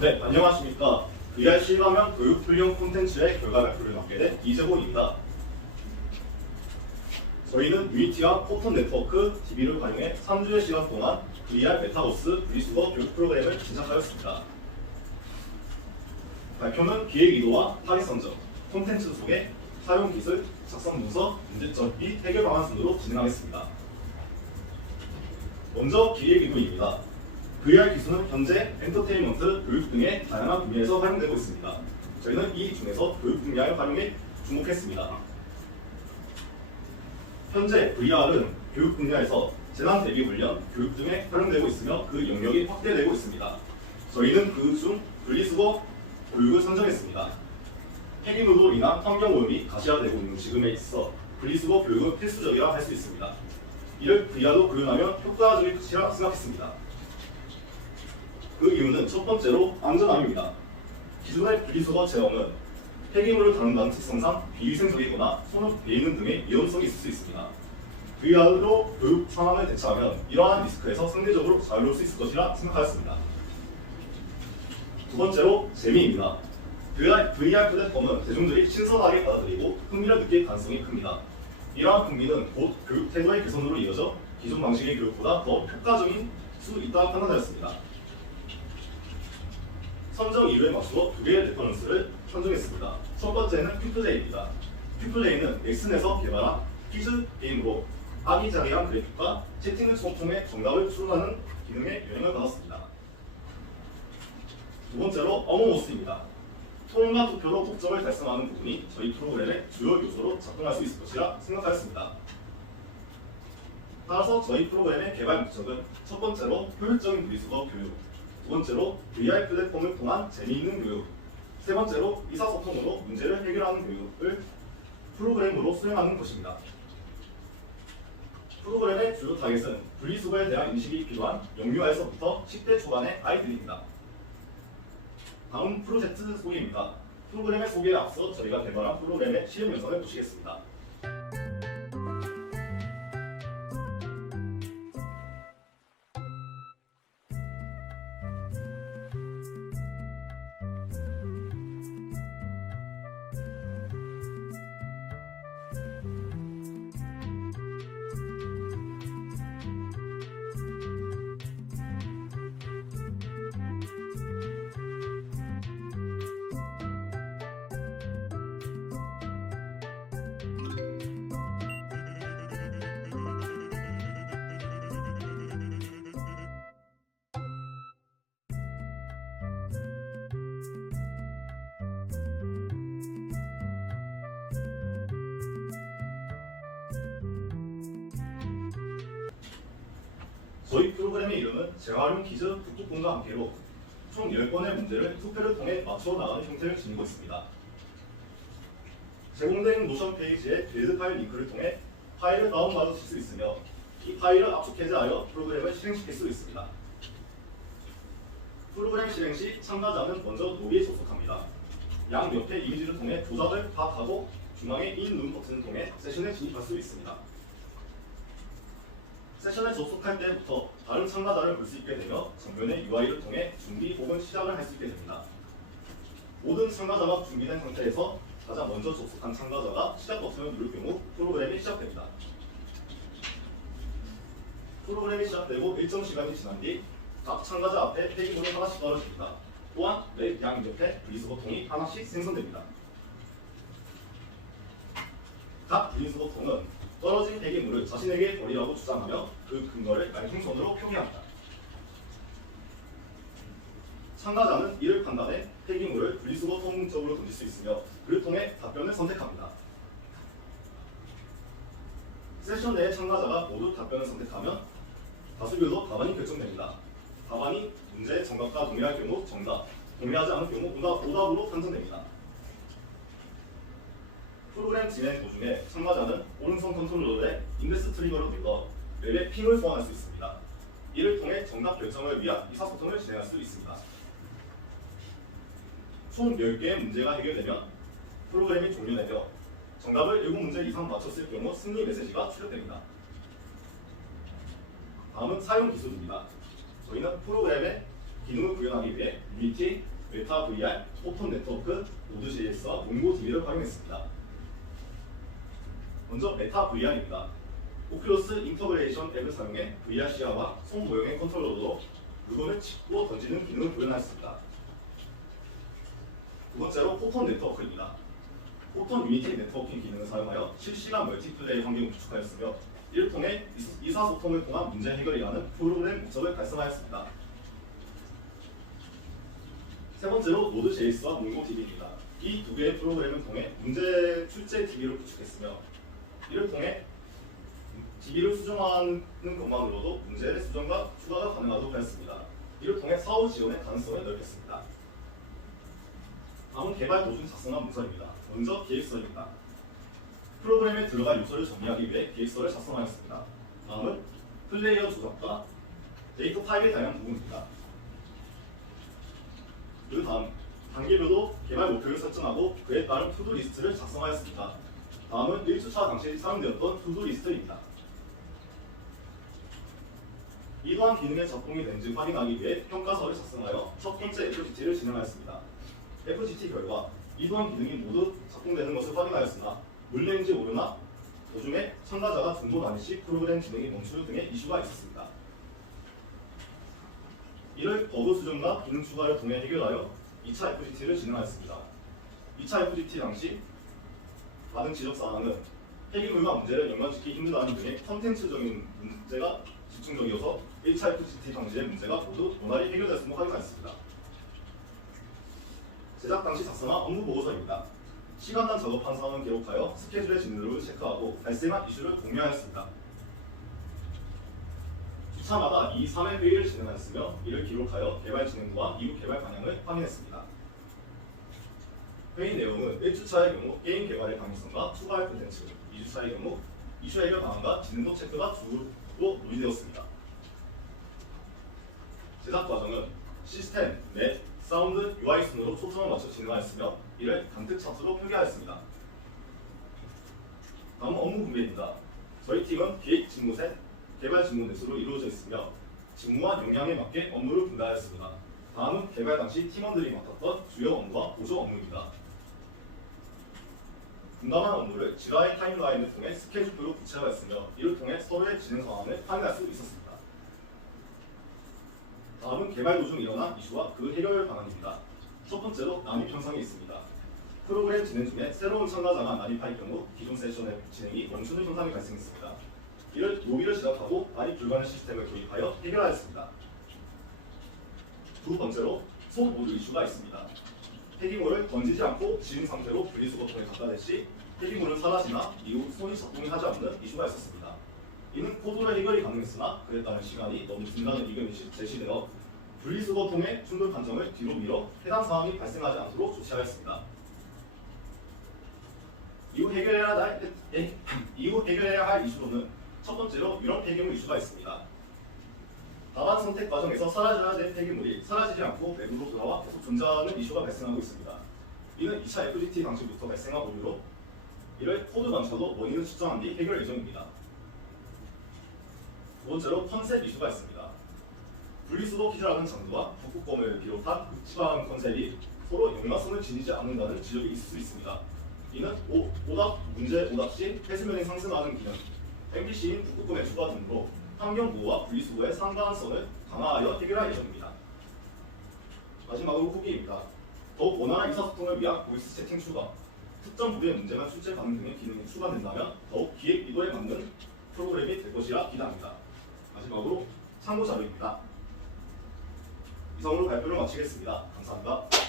네, 안녕하십니까. VR 실감형 교육 훈련 콘텐츠의 결과 발표를 맡게 된 이재호입니다. 저희는 유니티와 포톤 네트워크 TV를 활용해 3주의 시간 동안 VR 메타버스 분리수거 교육 프로그램을 제작하였습니다. 발표는 기획 의도와 타깃 선정, 콘텐츠 소개, 사용 기술, 작성 문서, 문제점 및 해결 방안 순으로 진행하겠습니다. 먼저 기획 의도입니다. VR 기술은 현재 엔터테인먼트, 교육 등의 다양한 분야에서 활용되고 있습니다. 저희는 이 중에서 교육 분야의 활용에 주목했습니다. 현재 VR은 교육 분야에서 재난 대비 훈련, 교육 등에 활용되고 있으며 그 영역이 확대되고 있습니다. 저희는 그 중 분리수거 교육을 선정했습니다. 폐기물로 인한 환경오염이 가시화되고 있는 지금에 있어 분리수거 교육은 필수적이라 할 수 있습니다. 이를 VR로 구현하면 효과적일 것이라 생각했습니다. 그 이유는 첫 번째로 안전함입니다. 기존의 분리수거 제형은 폐기물을 다룬다는 특성상 비위생적이거나 손을 베이는 등의 위험성이 있을 수 있습니다. VR로 교육 상황을 대처하면 이러한 리스크에서 상대적으로 자유로울 수 있을 것이라 생각하였습니다. 두 번째로 재미입니다. VR 플랫폼은 대중들이 신선하게 받아들이고 흥미를 느낄 가능성이 큽니다. 이러한 흥미는 곧 교육 태도의 개선으로 이어져 기존 방식의 교육보다 더 효과적인 수 있다고 판단하였습니다. 선정 이유에 맞추어 두 개의 레퍼런스를 선정했습니다. 첫 번째는 큐플레이입니다. 큐플레이는 넥슨에서 개발한 퀴즈 게임으로 아기자기한 그래픽과 채팅을 통해 정답을 추론하는 기능에 영향을 받았습니다. 두 번째로 어머모스입니다. 토론과 투표로 목적을 달성하는 부분이 저희 프로그램의 주요 요소로 작동할 수 있을 것이라 생각하였습니다. 따라서 저희 프로그램의 개발 목적은 첫 번째로 효율적인 분리수거 교육, 두 번째로 VR 플랫폼을 통한 재미있는 교육, 세 번째로 의사소통으로 문제를 해결하는 교육을 프로그램으로 수행하는 것입니다. 프로그램의 주요 타겟은 분리수거에 대한 인식이 필요한 영유아에서부터 10대 초반의 아이들입니다. 다음 프로젝트 소개입니다. 프로그램의 소개에 앞서 저희가 개발한 프로그램의 실행 영상을 보시겠습니다. 저희 프로그램의 이름은 재활용 퀴즈 북극본과 함께로 총 10건의 문제를 투표를 통해 맞춰 나가는 형태를 지니고 있습니다. 제공된 노션 페이지의 빌드 파일 링크를 통해 파일을 다운받으실 수 있으며 이 파일을 압축 해제하여 프로그램을 실행시킬 수 있습니다. 프로그램 실행 시 참가자는 먼저 놀이에 접속합니다. 양 옆에 이미지를 통해 조작을 파악하고 중앙에 이 눈 버튼을 통해 세션에 진입할 수 있습니다. 세션에 접속할 때부터 다른 참가자를 볼 수 있게 되며 정면의 UI를 통해 준비 혹은 시작을 할 수 있게 됩니다. 모든 참가자가 준비된 상태에서 가장 먼저 접속한 참가자가 시작 버튼을 누를 경우 프로그램이 시작됩니다. 프로그램이 시작되고 일정 시간이 지난 뒤 각 참가자 앞에 폐기물이 하나씩 떨어집니다. 또한 맵 양 옆에 분리수거통이 하나씩 생성됩니다. 각 분리수거통은 떨어진 폐기물을 자신에게 버리라고 주장하며 그 근거를 말풍선으로 표기합니다. 참가자는 이를 판단해 폐기물을 분리수거통 쪽으로 던질 수 있으며 그를 통해 답변을 선택합니다. 세션 내의 참가자가 모두 답변을 선택하면 다수결로 답안이 결정됩니다. 답안이 문제의 정답과 동일할 경우 정답, 동일하지 않을 경우 오답으로 판정됩니다. 프로그램 진행 도중에 참가자는 오른손 컨트롤러에 인덱스 트리거를 눌러 맵에 핑을 소환할 수 있습니다. 이를 통해 정답 결정을 위한 의사소통을 진행할 수 있습니다. 총 10개의 문제가 해결되면 프로그램이 종료되며 정답을 7문제 이상 맞췄을 경우 승리 메시지가 출력됩니다. 다음은 사용 기술입니다. 저희는 프로그램에 기능을 구현하기 위해 유니티, 메타 VR, 포톤 네트워크, 노드.js와 몽고DB를 활용했습니다. 먼저 메타 VR입니다. 오큘러스 인터그레이션 앱을 사용해 VR 시야와 손 모형의 컨트롤러로 물건을 짚고 던지는 기능을 구현하였습니다. 두 번째로 포톤 네트워크입니다. 포톤 유니티 네트워킹 기능을 사용하여 실시간 멀티플레이 환경을 구축하였으며 이를 통해 의사소통을 통한 문제 해결이라는 프로그램 목적을 달성하였습니다. 세 번째로 노드.js와 몽고DB입니다. 이 두 개의 프로그램을 통해 문제 출제 DB를 구축했으며 이를 통해 DB를 수정하는 것만으로도 문제의 수정과 추가가 가능하도록 하였습니다. 이를 통해 사후 지원의 가능성을 넓혔습니다. 다음은 개발 도중 작성한 문서입니다. 먼저 기획서입니다. 프로그램에 들어갈 요소를 정리하기 위해 기획서를 작성하였습니다. 다음은 플레이어 조작과 데이터 타입에 대한 부분입니다. 그 다음 단계별로 개발 목표를 설정하고 그에 따른 투두 리스트를 작성하였습니다. 다음은 1주차 당시 사용되었던 투두 리스트입니다. 이러한 기능의 작동이 되는지 확인하기 위해 평가서를 작성하여 첫 번째 FGT를 진행하였습니다. FGT 결과 이러한 기능이 모두 작동되는 것을 확인하였으나 문제인지 모르나 도중에 참가자가 중도 단위 시 프로그램 진행이 멈추는 등의 이슈가 있었습니다. 이를 버그 수정과 기능 추가를 통해 해결하여 2차 FGT를 진행하였습니다. 2차 FGT 당시 받은 지적사항은 폐기물과 문제를 연관시키기 힘들다는 등의 컨텐츠적인 문제가 집중적이어서 1차 FGT 당시의 문제가 모두 원활히 해결됐음을 확인하였습니다. 제작 당시 작성한 업무 보고서입니다. 시간당 작업한 사항을 기록하여 스케줄의 진도를 체크하고 발생한 이슈를 공유하였습니다. 주차마다 2, 3회 회의를 진행하였으며 이를 기록하여 개발 진행도와 이후 개발 방향을 확인했습니다. 회의 내용은 1주차의 경우 게임 개발의 가능성과 추가할 콘텐츠, 2주차의 경우 이슈 해결 방안과 진행도 체크가 주로 논의되었습니다. 제작 과정은 시스템, 맵, 사운드, UI 순으로 초점을 맞춰 진행하였으며 이를 강특 차트로 표기하였습니다. 다음 업무 분배입니다. 저희 팀은 기획 직무 셋, 개발 직무 넷으로 이루어져 있으며 직무와 역량에 맞게 업무를 분배하였습니다. 다음은 개발 당시 팀원들이 맡았던 주요 업무와 보조 업무입니다. 분담한 업무를 지라의 타임라인을 통해 스케줄표로 구체화했으며 이를 통해 서로의 진행 상황을 확인할 수 있었습니다. 다음은 개발 도중 일어난 이슈와 그 해결 방안입니다. 첫 번째로 난입 현상이 있습니다. 프로그램 진행 중에 새로운 참가자가 난입할 경우 기존 세션의 진행이 멈추는 현상이 발생했습니다. 이를 로비를 시작하고 난입 불가능 시스템을 도입하여 해결하였습니다. 두 번째로 손 모드 이슈가 있습니다. 폐기물을 던지지 않고 지은 상태로 분리수거통에 갖다 댈 시 폐기물은 사라지나 이후 손이 작동이 하지 않는 이슈가 있었습니다. 이는 코드로 해결이 가능했으나 그에 따른 시간이 너무 긴다는 의견이 제시되어 분리수거통의 충돌 판정을 뒤로 미뤄 해당 상황이 발생하지 않도록 조치하였습니다. 이후 해결해야 할 이슈로는 첫 번째로 유럽 폐기물 이슈가 있습니다. 답안 선택 과정에서 사라져야 될 폐기물이 사라지지 않고 내부로 돌아와 계속 존재하는 이슈가 발생하고 있습니다. 이는 2차 FGT 당시부터 발생한 오류로 이를 코드 단차로 원인을 측정한 뒤 해결 예정입니다. 두 번째로 컨셉 이슈가 있습니다. 분리수거 기술하는 장르와 북극곰을 비롯한 극치방 컨셉이 서로 연관성을 지니지 않는다는 지적이 있을 수 있습니다. 이는 문제 오답 시 해수면이 상승하는 기능, MPC인 북극곰의 추가 등으로 환경보호와 분리수거의 상관성을 강화하여 해결할 예정입니다. 마지막으로 후기입니다. 더욱 원활한 의사소통을 위한 보이스 채팅 추가, 특정 부류의 문제만 출제 가능 등의 기능이 추가된다면 더욱 기획 의도에 맞는 프로그램이 될 것이라 기대합니다. 마지막으로 참고 자료입니다. 이상으로 발표를 마치겠습니다. 감사합니다.